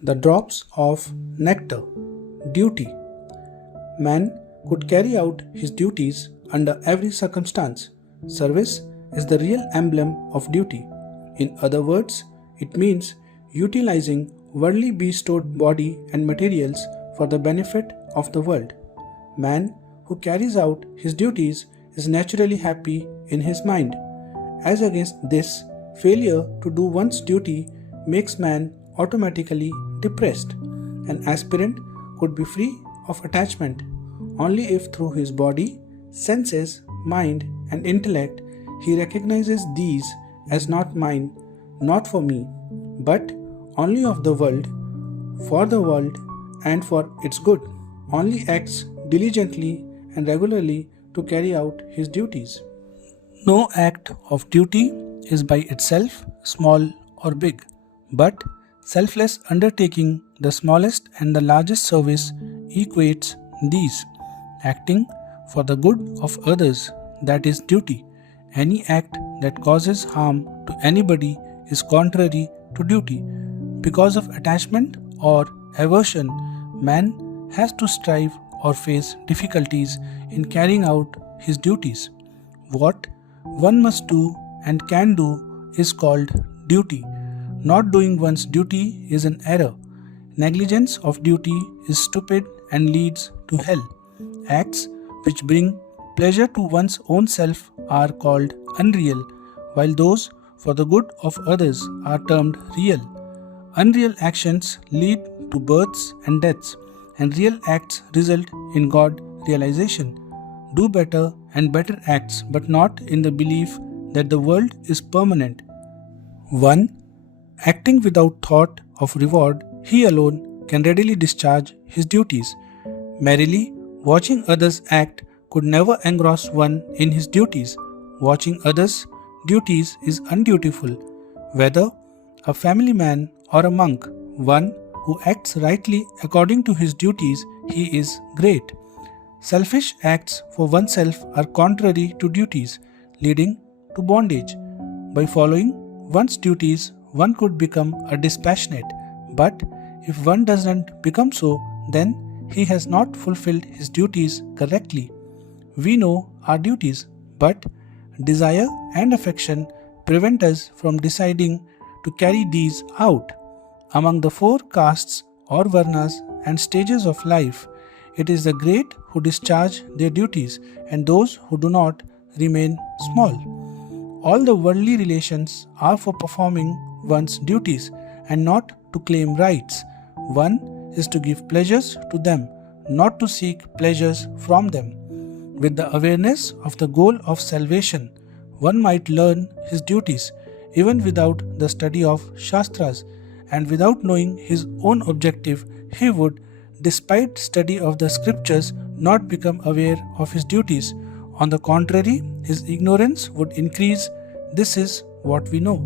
The drops of nectar. Duty. Man could carry out his duties under every circumstance. Service is the real emblem of duty. In other words, it means utilizing worldly bestowed body and materials for the benefit of the world. Man who carries out his duties is naturally happy in his mind. As against this, failure to do one's duty makes man automatically depressed. An aspirant could be free of attachment only if through his body, senses, mind, and intellect he recognizes these as not mine, not for me, but only of the world, for the world, and for its good. Only acts diligently and regularly to carry out his duties. No act of duty is by itself small or big, but selfless undertaking the smallest and the largest service equates these. Acting for the good of others, that is duty. Any act that causes harm to anybody is contrary to duty. Because of attachment or aversion, man has to strive or face difficulties in carrying out his duties. What one must do and can do is called duty. Not doing one's duty is an error. Negligence of duty is stupid and leads to hell. Acts which bring pleasure to one's own self are called unreal, while those for the good of others are termed real. Unreal actions lead to births and deaths, and real acts result in God realization. Do better and better acts, but not in the belief that the world is permanent. 1. Acting without thought of reward, he alone can readily discharge his duties. Merrily watching others act could never engross one in his duties. Watching others' duties is undutiful. Whether a family man or a monk, one who acts rightly according to his duties, he is great. Selfish acts for oneself are contrary to duties, leading to bondage. By following one's duties, one could become a dispassionate, but if one doesn't become so, then he has not fulfilled his duties correctly. We know our duties, but desire and affection prevent us from deciding to carry these out. Among the 4 castes or varnas and stages of life, it is the great who discharge their duties, and those who do not remain small. All the worldly relations are for performing one's duties and not to claim rights. One is to give pleasures to them, not to seek pleasures from them. With the awareness of the goal of salvation, one might learn his duties even without the study of Shastras, and without knowing his own objective, he would, despite study of the scriptures, not become aware of his duties. On the contrary, his ignorance would increase. This is what we know.